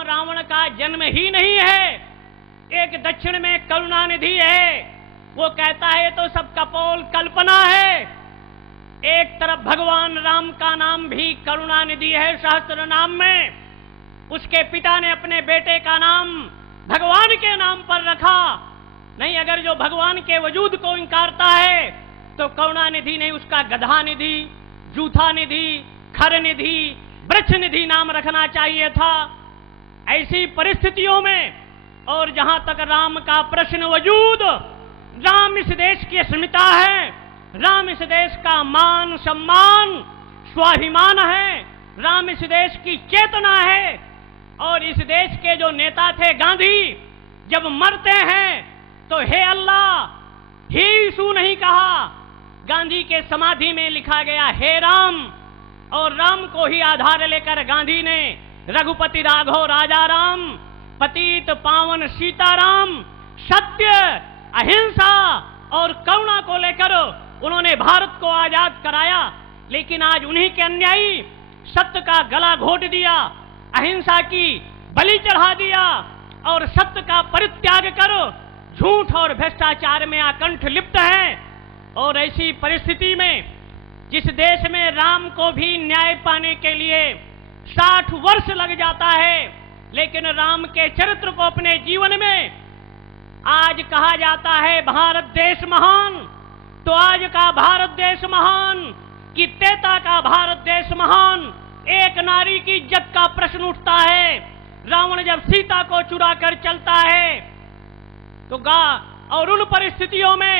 राम रावण का जन्म ही नहीं है, एक दक्षिण में करुणानिधि है। वो कहता है तो सब कपोल कल्पना है। एक तरफ भगवान राम का नाम भी करुणानिधि है सहस्त्र नाम में। उसके पिता ने अपने बेटे का नाम भगवान के नाम पर रखा। नहीं, अगर जो भगवान के वजूद को इंकारता है तो करुणानिधि ने उसका गधा निधि, जूथा निधि, खर निधि, वृक्ष निधि नाम रखना चाहिए था। ऐसी परिस्थितियों में, और जहां तक राम का प्रश्न, वजूद, राम इस देश की अस्मिता है, राम इस देश का मान सम्मान स्वाभिमान है, राम इस देश की चेतना है। और इस देश के जो नेता थे गांधी, जब मरते हैं तो हे अल्लाह, ही यीशु नहीं कहा, गांधी के समाधि में लिखा गया हे राम। और राम को ही आधार लेकर गांधी ने रघुपति राघव राजा राम, पतित पावन सीताराम, सत्य, अहिंसा और करुणा को लेकर उन्होंने भारत को आजाद कराया। लेकिन आज उन्हीं के अन्यायी सत्य का गला घोट दिया, अहिंसा की बलि चढ़ा दिया और सत्य का परित्याग कर झूठ और भ्रष्टाचार में आकंठ लिप्त है। और ऐसी परिस्थिति में जिस देश में राम को भी न्याय पाने के लिए 60 वर्ष लग जाता है, लेकिन राम के चरित्र को अपने जीवन में आज कहा जाता है भारत देश महान, तो आज का भारत देश महान कि त्रेता का भारत देश महान, एक नारी की इज्जत का प्रश्न उठता है। रावण जब सीता को चुरा कर चलता है तो और उन परिस्थितियों में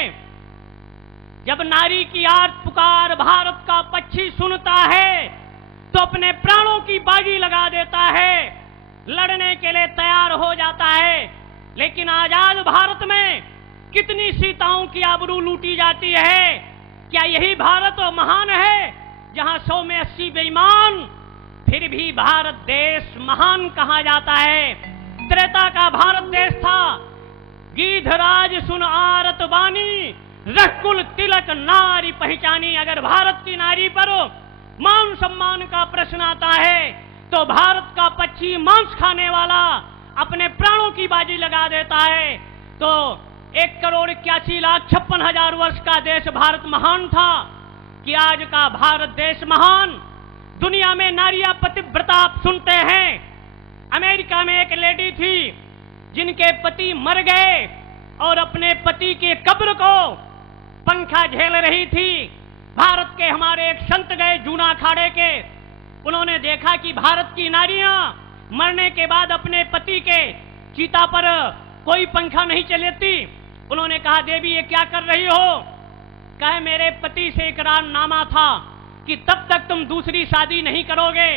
जब नारी की आर्त पुकार भारत का पक्षी सुनता है तो अपने प्राणों की बाजी लगा देता है, लड़ने के लिए तैयार हो जाता है। लेकिन आजाद भारत में कितनी सीताओं की आबरू लूटी जाती है। क्या यही भारत महान है जहां 100 में 80 बेईमान, फिर भी भारत देश महान कहा जाता है। त्रेता का भारत देश था, गीधराज सुन आरत बानी, रकुल तिलक नारी पहचानी। अगर भारत की नारी पर मान सम्मान का प्रश्न आता है तो भारत का पक्षी मांस खाने वाला अपने प्राणों की बाजी लगा देता है। तो 1,81,56,000 वर्ष का देश भारत महान था कि आज का भारत देश महान। दुनिया में नारियां पतिव्रता आप सुनते हैं। अमेरिका में एक लेडी थी जिनके पति मर गए और अपने पति के कब्र को पंखा झेल रही थी। भारत के हमारे एक संत गए जूना अखाड़े के, उन्होंने देखा कि भारत की नारियां मरने के बाद अपने पति के चिता पर कोई पंखा नहीं चलेती। उन्होंने कहा देवी ये क्या कर रही हो? कहे मेरे पति से इकरारनामा था कि तब तक तुम दूसरी शादी नहीं करोगे।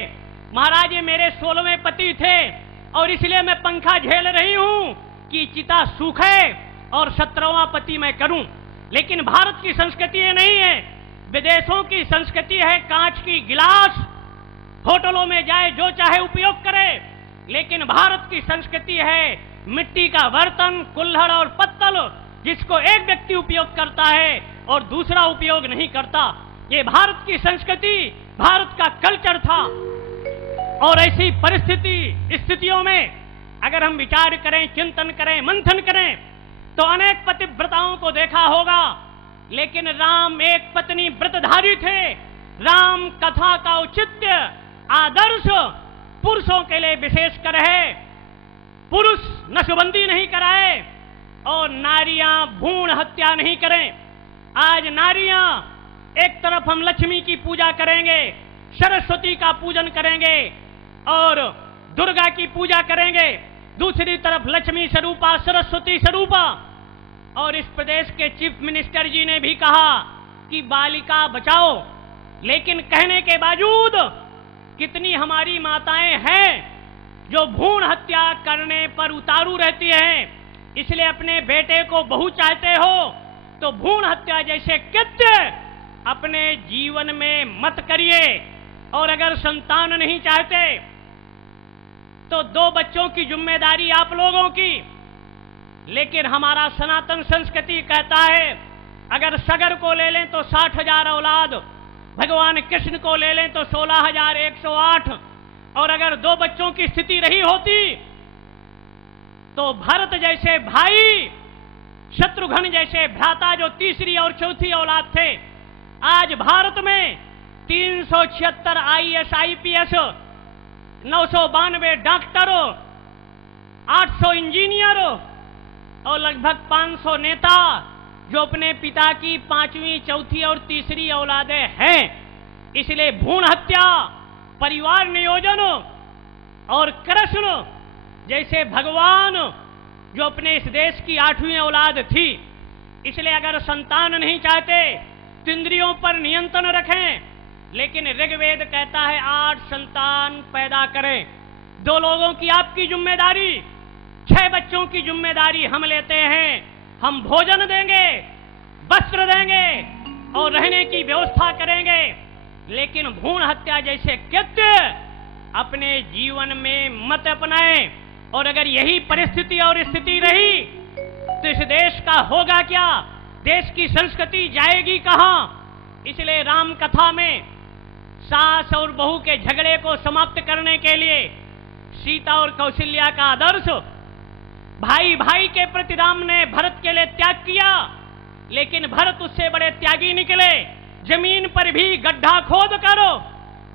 महाराज ये मेरे 16वें पति थे और इसलिए मैं पंखा झेल रही हूं कि चिता सूखे और 17वां पति मैं करूं। लेकिन भारत की संस्कृति ये नहीं है। विदेशों की संस्कृति है कांच की गिलास, होटलों में जाए जो चाहे उपयोग करे। लेकिन भारत की संस्कृति है मिट्टी का बर्तन, कुल्हड़ और पत्तल, जिसको एक व्यक्ति उपयोग करता है और दूसरा उपयोग नहीं करता। ये भारत की संस्कृति, भारत का कल्चर था। और ऐसी स्थितियों में अगर हम विचार करें, चिंतन करें, मंथन करें तो अनेक पतिव्रताओं को देखा होगा। लेकिन राम एक पत्नी व्रतधारी थे। राम कथा का औचित्य, आदर्श पुरुषों के लिए विशेषकर है। पुरुष नशबंदी नहीं कराए और नारियां भ्रूण हत्या नहीं करें। आज नारियां, एक तरफ हम लक्ष्मी की पूजा करेंगे, सरस्वती का पूजन करेंगे और दुर्गा की पूजा करेंगे, दूसरी तरफ लक्ष्मी स्वरूपा, सरस्वती स्वरूपा। और इस प्रदेश के चीफ मिनिस्टर जी ने भी कहा कि बालिका बचाओ, लेकिन कहने के बावजूद कितनी हमारी माताएं हैं जो भ्रूण हत्या करने पर उतारू रहती हैं। इसलिए अपने बेटे को बहू चाहते हो तो भ्रूण हत्या जैसे कृत्य अपने जीवन में मत करिए। और अगर संतान नहीं चाहते तो 2 बच्चों की जिम्मेदारी आप लोगों की। लेकिन हमारा सनातन संस्कृति कहता है अगर सगर को ले लें तो 60,000 औलाद, भगवान कृष्ण को ले लें तो 16,108, और अगर 2 बच्चों की स्थिति रही होती तो भरत जैसे भाई, शत्रुघ्न जैसे भ्राता जो तीसरी और चौथी औलाद थे, आज भारत में 376 IAS IPS, 992 डॉक्टरों, 800 इंजीनियरों और लगभग 500 नेता जो अपने पिता की 5वीं, चौथी और तीसरी औलादें हैं। इसलिए भ्रूण हत्या, परिवार नियोजन और कृष्ण जैसे भगवान जो अपने इस देश की 8वीं औलाद थी, इसलिए अगर संतान नहीं चाहते तो इंद्रियों पर नियंत्रण रखें, लेकिन ऋग्वेद कहता है 8 संतान पैदा करें। 2 लोगों की आपकी जिम्मेदारी, 6 बच्चों की जिम्मेदारी हम लेते हैं। हम भोजन देंगे, वस्त्र देंगे और रहने की व्यवस्था करेंगे, लेकिन भ्रूण हत्या जैसे कृत्य अपने जीवन में मत अपनाएं। और अगर यही परिस्थिति और स्थिति रही तो इस देश का होगा क्या? देश की संस्कृति जाएगी कहां? इसलिए राम कथा में सास और बहू के झगड़े को समाप्त करने के लिए सीता और कौशल्या का आदर्श, भाई भाई के प्रति राम ने भरत के लिए त्याग किया, लेकिन भरत उससे बड़े त्यागी निकले। जमीन पर भी गड्ढा खोद कर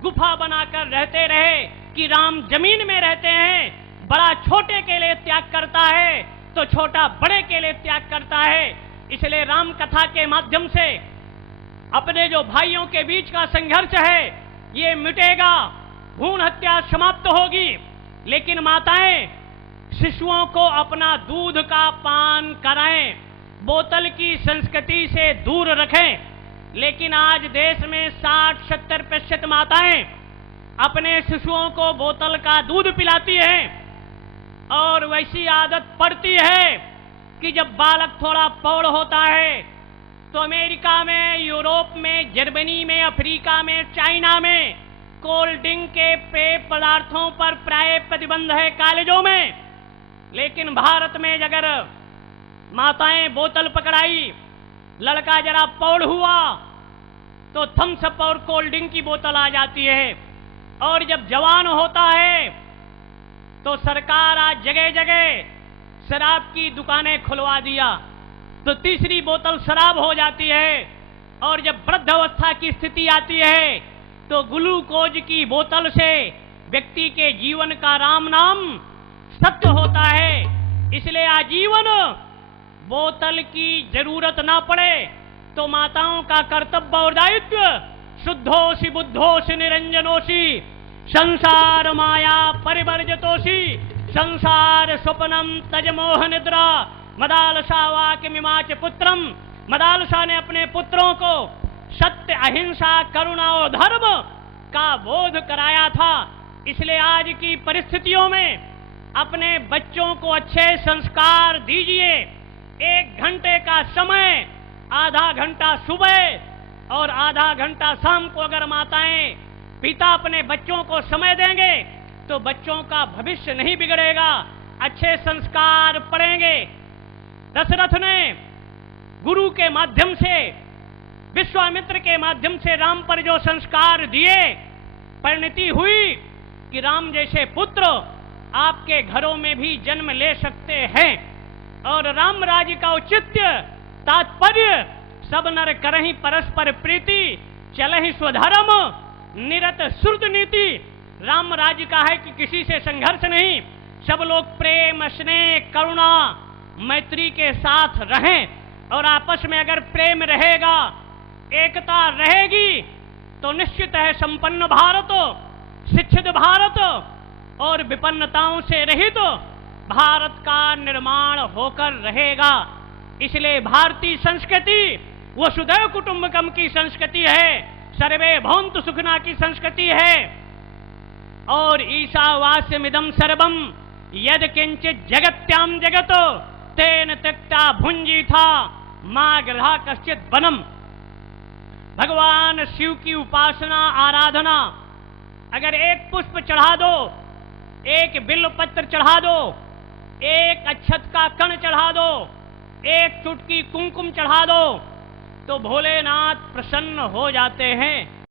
गुफा बनाकर रहते रहे कि राम जमीन में रहते हैं। बड़ा छोटे के लिए त्याग करता है तो छोटा बड़े के लिए त्याग करता है। इसलिए राम कथा के माध्यम से अपने जो भाइयों के बीच का संघर्ष है ये मिटेगा, भ्रूण हत्या समाप्त होगी। लेकिन माताएं शिशुओं को अपना दूध का पान कराएं, बोतल की संस्कृति से दूर रखें। लेकिन आज देश में 60-70% माताएं अपने शिशुओं को बोतल का दूध पिलाती हैं और वैसी आदत पड़ती है कि जब बालक थोड़ा प्रौढ़ होता है तो अमेरिका में, यूरोप में, जर्मनी में, अफ्रीका में, चाइना में कोल्ड ड्रिंक के पेय पदार्थों पर प्राय प्रतिबंध है कॉलेजों में। लेकिन भारत में अगर माताएं बोतल पकड़ाई, लड़का जरा प्रौढ़ हुआ तो थम्स अप और कोल्ड ड्रिंक की बोतल आ जाती है। और जब जवान होता है तो सरकार आज जगह जगह शराब की दुकानें खुलवा दिया तो तीसरी बोतल शराब हो जाती है। और जब वृद्धावस्था की स्थिति आती है तो ग्लूकोज की बोतल से व्यक्ति के जीवन का राम नाम सत्य होता है। इसलिए आजीवन बोतल की जरूरत ना पड़े तो माताओं का कर्तव्य और दायित्व शुद्धोषि बुद्धोषि निरंजनोषि संसार माया परिवर्जतोषि संसार स्वप्नम तज मोह निद्रा मदालसा वाक्य मिमाच पुत्रम। मदालसा ने अपने पुत्रों को सत्य, अहिंसा, करुणा और धर्म का बोध कराया था। इसलिए आज की परिस्थितियों में अपने बच्चों को अच्छे संस्कार दीजिए। 1 घंटे का समय, आधा घंटा सुबह और आधा घंटा शाम को अगर माताएं पिता अपने बच्चों को समय देंगे तो बच्चों का भविष्य नहीं बिगड़ेगा, अच्छे संस्कार पड़ेंगे। दशरथ ने गुरु के माध्यम से, विश्वामित्र के माध्यम से राम पर जो संस्कार दिए, परिणति हुई कि राम जैसे पुत्र आपके घरों में भी जन्म ले सकते हैं। और राम राज्य का औचित्य तात्पर्य सब नर करहि परस्पर प्रीति चलहि स्वधर्म निरत श्रुत नीति। राम राज्य का है कि किसी से संघर्ष नहीं, सब लोग प्रेम, स्नेह, करुणा, मैत्री के साथ रहें। और आपस में अगर प्रेम रहेगा, एकता रहेगी तो निश्चित है संपन्न भारत, शिक्षित भारत और विपन्नताओं से रहित भारत का निर्माण होकर रहेगा। इसलिए भारतीय संस्कृति वसुधैव कुटुंबकम की संस्कृति है, सर्वे भवन्तु सुखिनः की संस्कृति है। और ईशावास्यमिदं सर्वं यद किंचित जगत्याम जगतो तेन त्यक्ता भुंजीथा मां गृहा कश्चित वनम। भगवान शिव की उपासना, आराधना, अगर एक पुष्प चढ़ा दो, एक बिल्व पत्र चढ़ा दो, एक अक्षत का कण चढ़ा दो, एक चुटकी कुमकुम चढ़ा दो तो भोलेनाथ प्रसन्न हो जाते हैं।